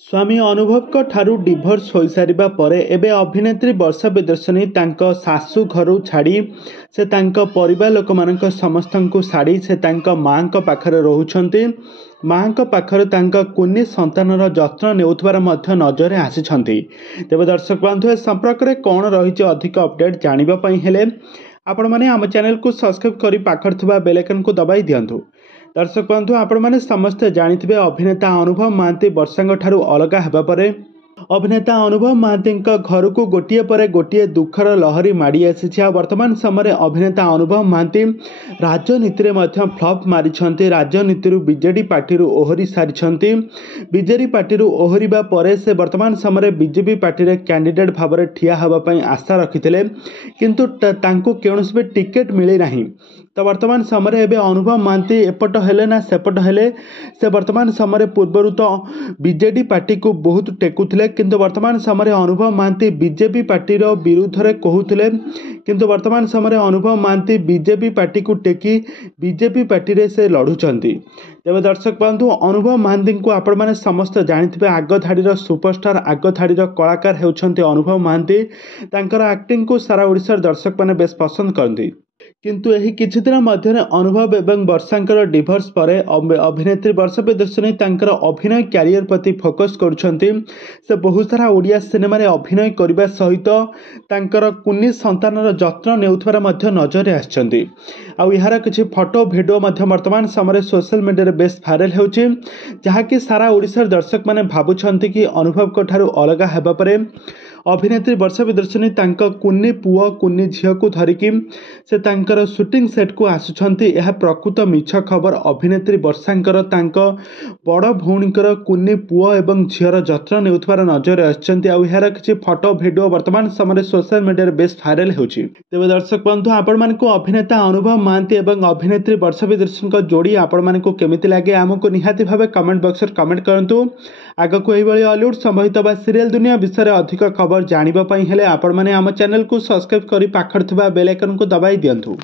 स्वामी अनुभव ठारू डिभोर्स हो सारिबा परे एबे अभिनेत्री वर्षा प्रियदर्शनी तांको सासू घर छाड़ी से तांको परिवार लोक मानक समस्त को छाड़ी से तांको मां को पाखरे रहउछंती। मां को पाखरे तांको कुनी संतानर जत्न नेउथबार मध्य नजर आसिछंती। तेबे दर्शक बंधु ए संपर्क रे कोन रहिछ अधिक अपडेट जानिबा पई हेले आपण माने आम चैनल को सब्सक्राइब करी पाखर थिबा बेल आइकन को दबाई दियंतु। दर्शक बंधु आपण मैंने समस्ते जानिथिबे अभिनेता अनुभव महांती वर्षा ठारू अलग हेबा परे अभिनेता अनुभव महांती घर को गोटे पर गोटे दुखर लहरी माड़ी आसी। वर्तमान समय अभिनेता अनुभव महांती राजनीति में फ्लप मारी राजनीति बीजेडी पार्टी ओहरी सारी। बीजेडी पार्टी ओहरिबा परे से वर्तमान समय बीजेपी पार्टी कैंडिडेट भाव में ठिया होगापी आशा रखिते किंतु तांको कौनसी भी टिकेट मिली नहीं। तो वर्तमान समय एवं अनुभव महांती एपट हेले ना सेपट हेले से वर्तमान समय पूर्वर तो बीजेडी पार्टी को बहुत टेकुले किंतु वर्तमान समय अनुभव महांती बीजेपी पार्टी विरुद्ध में कहते किंतु वर्तमान समय अनुभव महांती बीजेपी पार्टी को टेकी बीजेपी पार्टी रे से लड़ुचंती। तेज दर्शक बंधु अनुभव महांती को आपण मैंने समस्त जानिथिबे आग धाड़ीर सुपरस्टार आग धाड़ीर कलाकार होउछंती अनुभव महांती। तांकर एक्टिंग को सारा ओडिशार दर्शक मैंने बेस पसंद करती किंतु यही किछि दिन मध्य अनुभव एवं वर्षांकर डिभोर्स पर अभिनेत्री वर्षा प्रियदर्शनी तांकर अभिनय कैरियर प्रति फोकस करुछंती। से बहुत सारा ओडिया सिनेमा रे अभिनय करबा सहित तांकर कुनी संतानर जत्न नेउथबार मध्य नजर आछंती। आउ यार किछि फोटो वीडियो मध्य वर्तमान समय सोशल मीडिया रे बेस वायरल होउछि जहाँकि सारा ओडिशार दर्शक माने भाबुछंती कि अनुभव को ठारू अलग हेबा परे अभिनेत्री वर्षा प्रियदर्शनी तांका कुनी पुआ कुनी झील को धरिकी से तांकर शूटिंग सेट को आसुछंती। यह प्रकृत मिछ खबर अभिनेत्री वर्षांकर तांका बड़ भौणीकर कुनी पुआ एवं झीर जत्न नेउथबार नजर आछंती। आ यार किछि फोटो वीडियो वर्तमान समय सोशल मीडिया रे बेस वायरल होउछि। तेबे दर्शक बंधु आपण मानकु अभिनेता अनुभव महांती एवं अभिनेत्री वर्षा प्रियदर्शनी को जोड़ी आपण मानकु केमिति लागे आमको निहाती भाबे कमेंट बॉक्स रे कमेंट करंतु। आगको एही भली हॉलीवुड संबंधित बा सीरियल दुनिया विषय रे अधिक खबर जानिबा पई हेले आपण माने आम चैनल को सब्सक्राइब करी पाखर थिबा बेल आइकन को दबाई दियंतु।